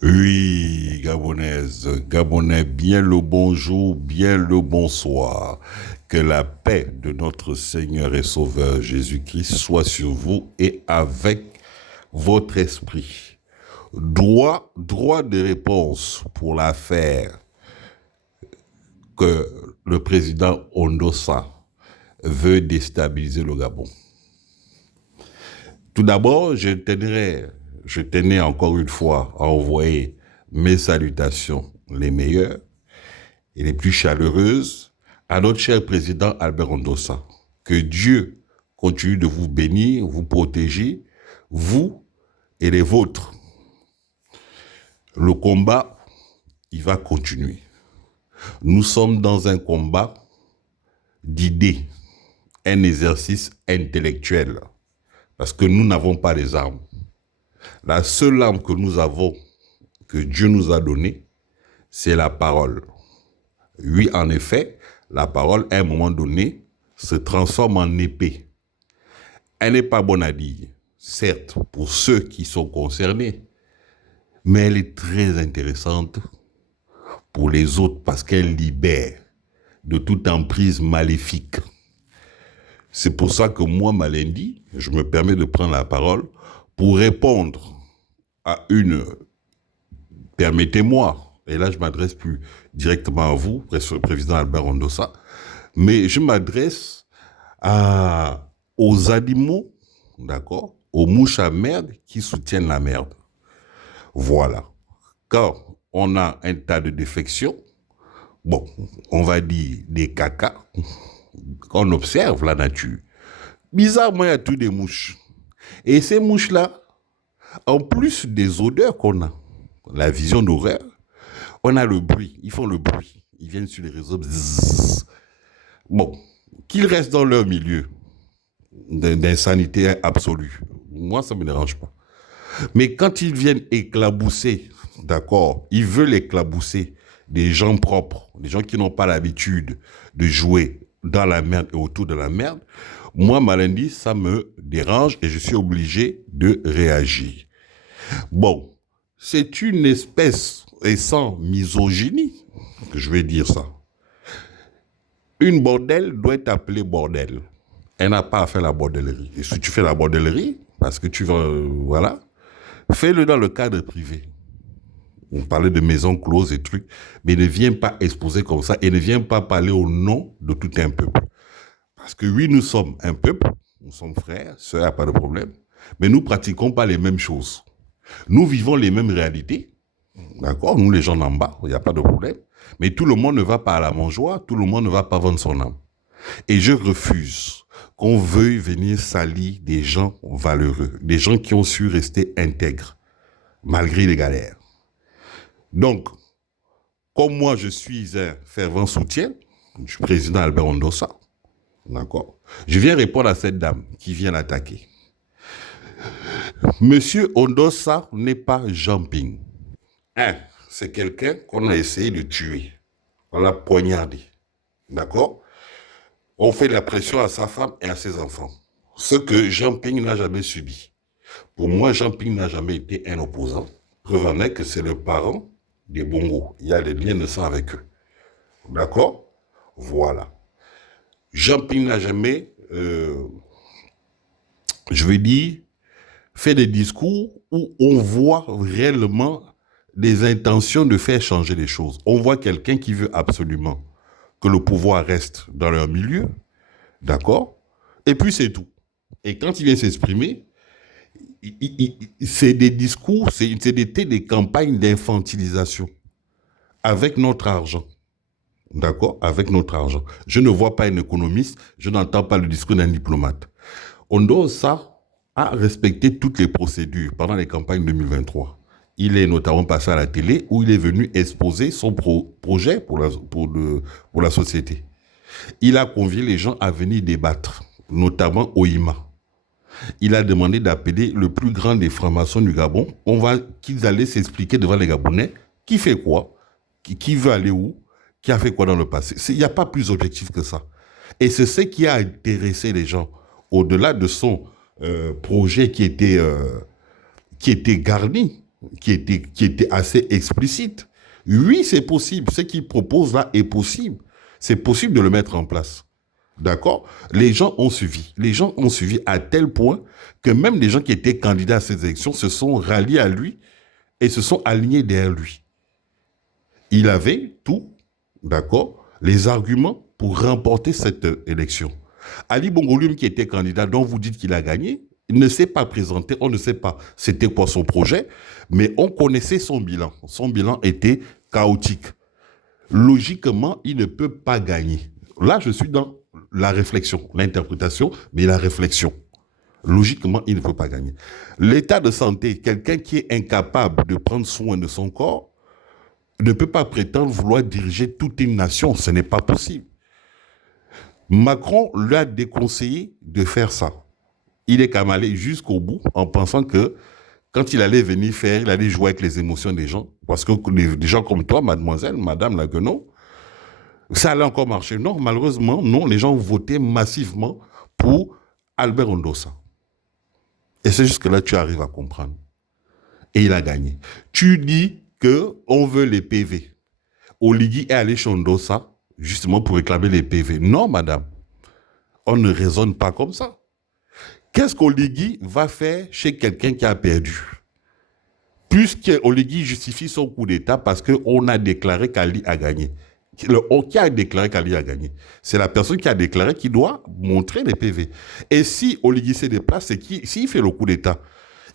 Oui, Gabonaise, Gabonais, bien le bonjour, bien le bonsoir. Que la paix de notre Seigneur et Sauveur Jésus-Christ soit sur vous et avec votre esprit. Droit de réponse pour l'affaire que le président Ondossa veut déstabiliser le Gabon. Tout d'abord, je tenais encore une fois à envoyer mes salutations les meilleures et les plus chaleureuses à notre cher président Albert Ondossa. Que Dieu continue de vous bénir, vous protéger, vous et les vôtres. Le combat, il va continuer. Nous sommes dans un combat d'idées, un exercice intellectuel, parce que nous n'avons pas les armes. La seule arme que nous avons, que Dieu nous a donnée, c'est la parole. Oui, en effet, la parole, à un moment donné, se transforme en épée. Elle n'est pas bonne à dire, certes, pour ceux qui sont concernés, mais elle est très intéressante pour les autres parce qu'elle libère de toute emprise maléfique. C'est pour ça que moi, Malendi, je me permets de prendre la parole pour répondre à une... Permettez-moi, et là je m'adresse plus directement à vous, président Albert Ondossa, mais je m'adresse aux animaux, d'accord, aux mouches à merde qui soutiennent la merde. Voilà. Quand on a un tas de défections, bon, on va dire des cacas, on observe la nature. Bizarrement, il y a tous des mouches. Et ces mouches-là, en plus des odeurs qu'on a, la vision d'horreur, on a le bruit. Ils font le bruit. Ils viennent sur les réseaux. Bzzz. Bon, qu'ils restent dans leur milieu d'insanité absolue. Moi, ça ne me dérange pas. Mais quand ils viennent éclabousser, d'accord, ils veulent éclabousser des gens propres, des gens qui n'ont pas l'habitude de jouer dans la merde et autour de la merde, moi, Malendi, ça me dérange et je suis obligé de réagir. Bon, c'est une espèce, et sans misogynie, que je vais dire ça. Une bordelle doit être appelée bordel. Elle n'a pas à faire la bordellerie. Et si tu fais la bordellerie, parce que tu vas, voilà, fais-le dans le cadre privé. On parlait de maisons closes et trucs, mais ne viens pas exposer comme ça et ne viens pas parler au nom de tout un peuple. Parce que oui, nous sommes un peuple, nous sommes frères, sœurs, il n'y a pas de problème, mais nous ne pratiquons pas les mêmes choses. Nous vivons les mêmes réalités, d'accord? Nous, les gens d'en bas, il n'y a pas de problème, mais tout le monde ne va pas à la mangeoire, tout le monde ne va pas vendre son âme. Et je refuse qu'on veuille venir salir des gens valeureux, des gens qui ont su rester intègres, malgré les galères. Donc, comme moi, je suis un fervent soutien du président Albert Ondossa, d'accord, je viens répondre à cette dame qui vient l'attaquer. Monsieur Ondossa n'est pas jumping. C'est quelqu'un qu'on a essayé de tuer. On l'a poignardé. D'accord? On fait de la pression à sa femme et à ses enfants. Ce que Jean Ping n'a jamais subi. Pour moi, Jean Ping n'a jamais été un opposant. Preuve en est que c'est le parent des Bongo. Il y a des liens de sang avec eux. D'accord? Voilà. Jean Ping n'a jamais, je veux dire, fait des discours où on voit réellement des intentions de faire changer les choses. On voit quelqu'un qui veut absolument que le pouvoir reste dans leur milieu, d'accord? Et puis c'est tout. Et quand il vient s'exprimer, c'est des discours, c'est des campagnes d'infantilisation avec notre argent. D'accord? Avec notre argent. Je ne vois pas un économiste, je n'entends pas le discours d'un diplomate. On doit ça à respecter toutes les procédures pendant les campagnes 2023. Il est notamment passé à la télé où il est venu exposer son projet pour la société. Il a convié les gens à venir débattre, notamment au IMA. Il a demandé d'appeler le plus grand des francs-maçons du Gabon. Qu'ils allaient s'expliquer devant les Gabonais qui fait quoi, qui veut aller où, qui a fait quoi dans le passé. Il n'y a pas plus objectif que ça. Et c'est ce qui a intéressé les gens, au-delà de son projet qui était garni qui était assez explicite. Oui, c'est possible. Ce qu'il propose là est possible. C'est possible de le mettre en place. D'accord? Les gens ont suivi. Les gens ont suivi à tel point que même les gens qui étaient candidats à ces élections se sont ralliés à lui et se sont alignés derrière lui. Il avait tout, d'accord, les arguments pour remporter cette élection. Ali Bongo, lui qui était candidat, dont vous dites qu'il a gagné, il ne s'est pas présenté, on ne sait pas c'était quoi son projet, mais on connaissait son bilan. Son bilan était chaotique. Logiquement, il ne peut pas gagner. Là, je suis dans la réflexion, l'interprétation, mais la réflexion. Logiquement, il ne peut pas gagner. L'état de santé, quelqu'un qui est incapable de prendre soin de son corps, ne peut pas prétendre vouloir diriger toute une nation. Ce n'est pas possible. Macron lui a déconseillé de faire ça. Il est quand même allé jusqu'au bout en pensant que quand il allait venir faire, il allait jouer avec les émotions des gens. Parce que des gens comme toi, mademoiselle, madame Laguenot, ça allait encore marcher. Non, malheureusement, non. Les gens ont voté massivement pour Albert Ondossa. Et c'est juste que là, tu arrives à comprendre. Et il a gagné. Tu dis qu'on veut les PV. Oligui est allé chez Ondossa justement pour réclamer les PV. Non, madame. On ne raisonne pas comme ça. Qu'est-ce qu'Oligui va faire chez quelqu'un qui a perdu? Puisqu'Oligui justifie son coup d'État parce qu'on a déclaré qu'Ali a gagné. Qui a déclaré qu'Ali a gagné? C'est la personne qui a déclaré qui doit montrer les PV. Et si Oligui se déplace, c'est s'il fait le coup d'État,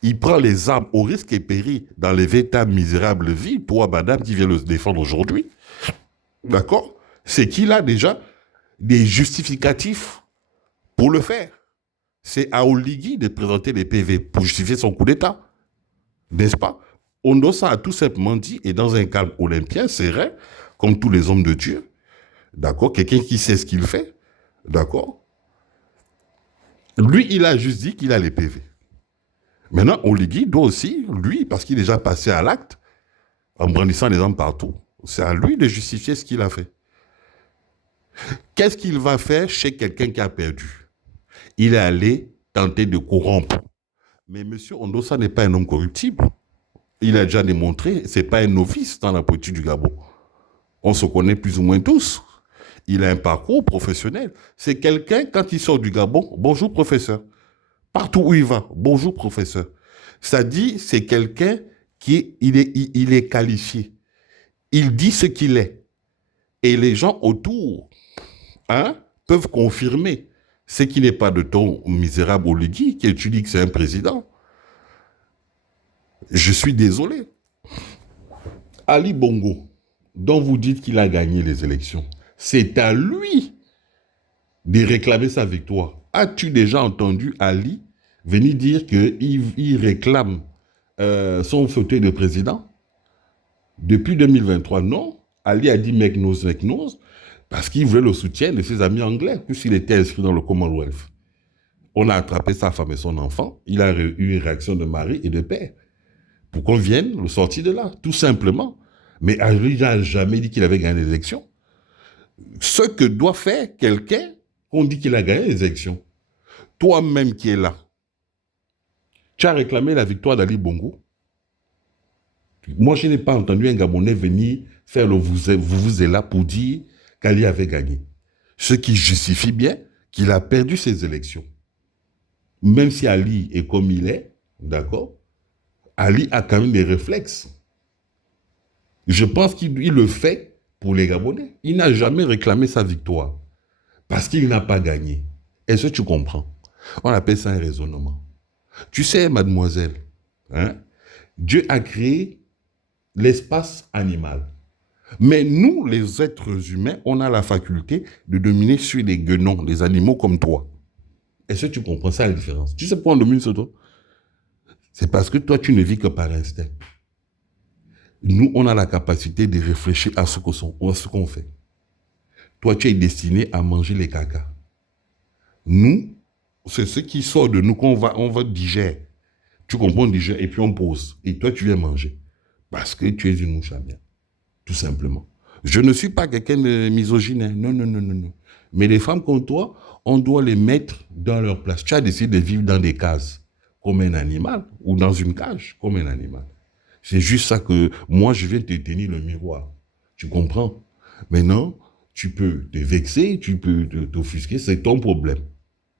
il prend les armes au risque et péril dans les véritables misérables vies, toi, madame, qui vient le défendre aujourd'hui, d'accord? C'est qu'il a déjà des justificatifs pour le faire. C'est à Oligui de présenter les PV pour justifier son coup d'État. N'est-ce pas? Ondossa a tout simplement dit, et dans un calme olympien, serein, comme tous les hommes de Dieu, d'accord? Quelqu'un qui sait ce qu'il fait, d'accord? Lui, il a juste dit qu'il a les PV. Maintenant, Oligui doit aussi, lui, parce qu'il est déjà passé à l'acte, en brandissant les armes partout, c'est à lui de justifier ce qu'il a fait. Qu'est-ce qu'il va faire chez quelqu'un qui a perdu? Il est allé tenter de corrompre. Mais M. Ondossa n'est pas un homme corruptible. Il a déjà démontré, ce n'est pas un novice dans la politique du Gabon. On se connaît plus ou moins tous. Il a un parcours professionnel. C'est quelqu'un, quand il sort du Gabon, bonjour professeur. Partout où il va, bonjour professeur. Ça dit, c'est quelqu'un il est qualifié. Il dit ce qu'il est. Et les gens autour peuvent confirmer. Ce qui n'est pas de ton misérable Oligui, que tu dis que c'est un président. Je suis désolé. Ali Bongo, dont vous dites qu'il a gagné les élections, c'est à lui de réclamer sa victoire. As-tu déjà entendu Ali venir dire qu'il réclame son fauteuil de président? Depuis 2023, non. Ali a dit make nose, parce qu'il voulait le soutien de ses amis anglais, puisqu'il était inscrit dans le Commonwealth. On a attrapé sa femme et son enfant. Il a eu une réaction de mari et de père pour qu'on vienne le sortir de là, tout simplement. Mais Ali n'a jamais dit qu'il avait gagné l'élection. Ce que doit faire quelqu'un qu'on dit qu'il a gagné les élections. Toi-même qui es là, tu as réclamé la victoire d'Ali Bongo. Moi, je n'ai pas entendu un Gabonais venir faire le vous là pour dire qu'Ali avait gagné. Ce qui justifie bien qu'il a perdu ses élections. Même si Ali est comme il est, d'accord, Ali a quand même des réflexes. Je pense qu'il le fait pour les Gabonais. Il n'a jamais réclamé sa victoire parce qu'il n'a pas gagné. Est-ce que tu comprends? On appelle ça un raisonnement. Tu sais, mademoiselle, Dieu a créé l'espace animal. Mais nous, les êtres humains, on a la faculté de dominer sur les guenons, les animaux comme toi. Est-ce que tu comprends ça, la différence? Tu sais pourquoi on domine sur toi? C'est parce que toi, tu ne vis que par instinct. Nous, on a la capacité de réfléchir à ce qu'on fait. Toi, tu es destiné à manger les caca. Nous, c'est ce qui sort de nous qu'on va digérer. Tu comprends, on digère et puis on pose. Et toi, tu viens manger. Parce que tu es une mouche à bien. Tout simplement. Je ne suis pas quelqu'un de misogyne. Non, non, non, non, non. Mais les femmes comme toi, on doit les mettre dans leur place. Tu as décidé de vivre dans des cases comme un animal ou dans une cage comme un animal. C'est juste ça que moi, je viens te tenir le miroir. Tu comprends? Maintenant, tu peux te vexer, tu peux t'offusquer, c'est ton problème.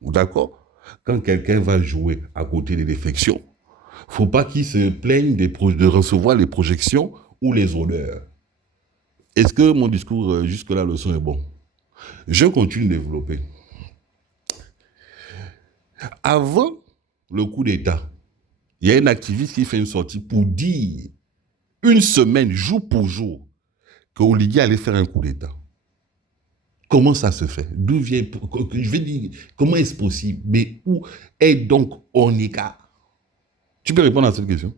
D'accord? Quand quelqu'un va jouer à côté des défections, faut pas qu'il se plaigne de recevoir les projections ou les odeurs. Est-ce que mon discours jusque-là, le son est bon? Je continue de développer. Avant le coup d'État, il y a un activiste qui fait une sortie pour dire, une semaine, jour pour jour, que Oligui allait faire un coup d'État. Comment ça se fait? D'où vient... Je vais dire, comment est-ce possible? Mais où est donc Onika? Tu peux répondre à cette question?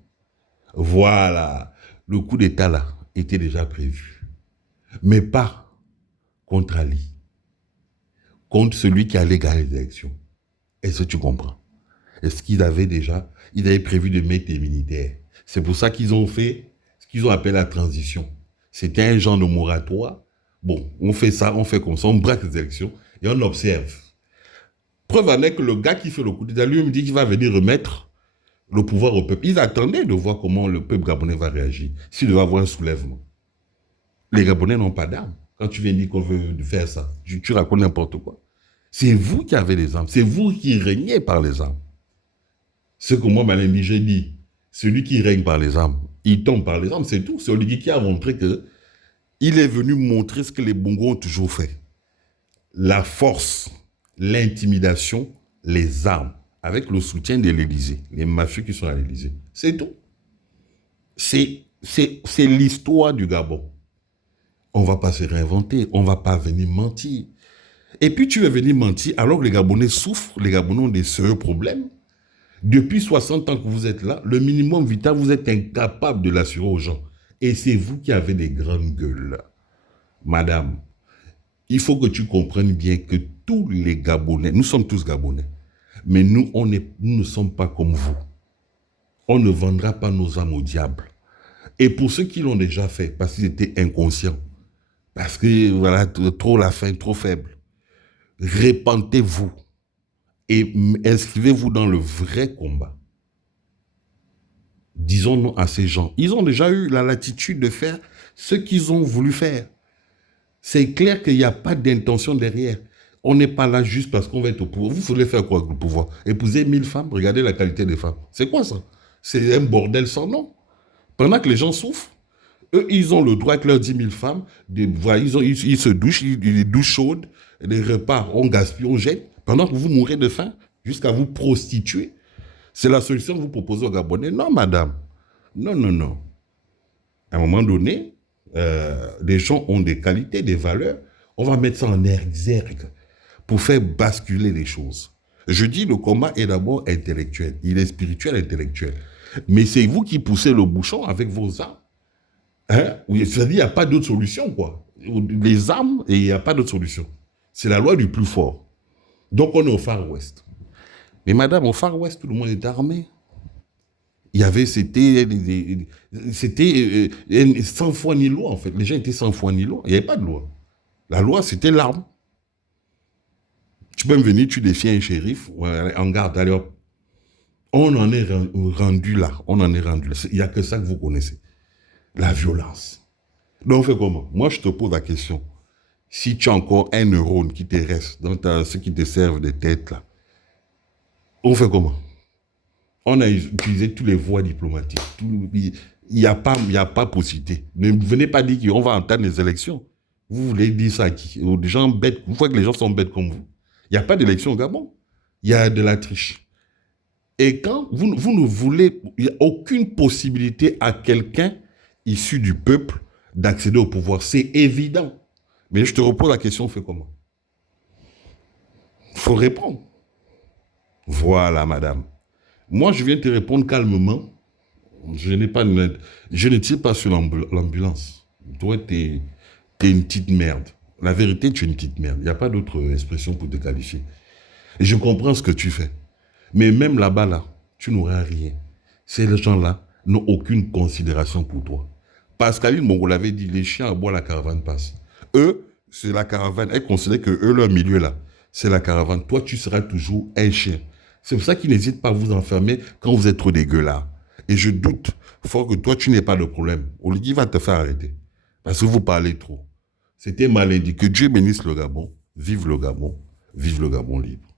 Voilà. Le coup d'État, là, était déjà prévu. Mais pas contre Ali. Contre celui qui allait gagner les élections. Est-ce que tu comprends? Est-ce qu'ils avaient déjà... Ils avaient prévu de mettre des militaires. C'est pour ça qu'ils ont fait ce qu'ils ont appelé la transition. C'était un genre de moratoire. Bon, on fait ça, on fait comme ça, on braque les élections et on observe. Preuve en est que le gars qui fait le coup d'État, lui me dit qu'il va venir remettre le pouvoir au peuple. Ils attendaient de voir comment le peuple gabonais va réagir, s'il devait avoir un soulèvement. Les Gabonais n'ont pas d'armes. Quand tu viens dire qu'on veut faire ça, tu racontes n'importe quoi. C'est vous qui avez les armes, c'est vous qui régnez par les armes. Ce que moi, Malin j'ai dit, celui qui règne par les armes, il tombe par les armes, c'est tout. C'est Oligui qui a montré que il est venu montrer ce que les Bongos ont toujours fait. La force, l'intimidation, les armes, avec le soutien de l'Élysée, les mafieux qui sont à l'Élysée. C'est tout. C'est l'histoire du Gabon. On ne va pas se réinventer, on ne va pas venir mentir. Et puis tu veux venir mentir alors que les Gabonais souffrent, les Gabonais ont des sérieux problèmes. Depuis 60 ans que vous êtes là, le minimum vital, vous êtes incapable de l'assurer aux gens. Et c'est vous qui avez des grandes gueules. Madame, il faut que tu comprennes bien que tous les Gabonais, nous sommes tous Gabonais, mais nous ne sommes pas comme vous. On ne vendra pas nos âmes au diable. Et pour ceux qui l'ont déjà fait, parce qu'ils étaient inconscients, parce que voilà, trop la faim, trop faible, répentez-vous et inscrivez-vous dans le vrai combat. Disons non à ces gens. Ils ont déjà eu la latitude de faire ce qu'ils ont voulu faire. C'est clair qu'il n'y a pas d'intention derrière. On n'est pas là juste parce qu'on va être au pouvoir. Vous voulez faire quoi avec le pouvoir? Épouser 1000 femmes? Regardez la qualité des femmes. C'est quoi ça? C'est un bordel sans nom. Pendant que les gens souffrent, eux, ils ont le droit avec leurs 10 000 femmes. Ils se douchent, des douches chaudes, des repas, on gaspille, on jette. Pendant que vous mourrez de faim, jusqu'à vous prostituer. C'est la solution que vous proposez aux Gabonais? Non, madame. Non, non, non. À un moment donné, les gens ont des qualités, des valeurs. On va mettre ça en exergue pour faire basculer les choses. Je dis, le combat est d'abord intellectuel. Il est spirituel, intellectuel. Mais c'est vous qui poussez le bouchon avec vos armes. Hein? C'est-à-dire, il n'y a pas d'autre solution, quoi. Les armes, et il n'y a pas d'autre solution. C'est la loi du plus fort. Donc, on est au Far West. Mais madame, au Far West, tout le monde est armé. Il y avait, c'était sans foi ni loi, en fait. Les gens étaient sans foi ni loi. Il n'y avait pas de loi. La loi, c'était l'arme. Tu peux me venir, tu défies un shérif, en garde, allez hop. On en est rendu là. On en est rendu là. Il n'y a que ça que vous connaissez. La violence. Donc, on fait comment? Moi, je te pose la question. Si tu as encore un neurone qui te reste dans ceux qui te servent de tête, là, on fait comment? On a utilisé toutes les voies diplomatiques. Il n'y a pas possibilité. Ne venez pas dire qu'on va entendre les élections. Vous voulez dire ça à qui? Aux gens bêtes. Vous voyez que les gens sont bêtes comme vous. Il n'y a pas d'élection au Gabon. Il y a de la triche. Et quand vous ne voulez, il n'y a aucune possibilité à quelqu'un issu du peuple d'accéder au pouvoir. C'est évident. Mais je te repose la question, on fait comment? Il faut répondre. Voilà, madame. Moi, je viens te répondre calmement. Je ne tire pas sur l'ambulance. Toi, t'es une petite merde. La vérité, tu es une petite merde. Il n'y a pas d'autre expression pour te qualifier. Et je comprends ce que tu fais. Mais même là-bas, là, tu n'auras rien. Ces gens-là n'ont aucune considération pour toi. Pascaline Mongo l'avait dit, les chiens à bois, la caravane passe. Eux, c'est la caravane. Elles considèrent que eux, leur milieu là, c'est la caravane. Toi, tu seras toujours un chien. C'est pour ça qu'ils n'hésitent pas à vous enfermer quand vous êtes trop dégueulasse. Et je doute fort que toi, tu n'aies pas de problème. Oligui va te faire arrêter. Parce que vous parlez trop. C'était mal dit. Que Dieu bénisse le Gabon. Vive le Gabon. Vive le Gabon libre.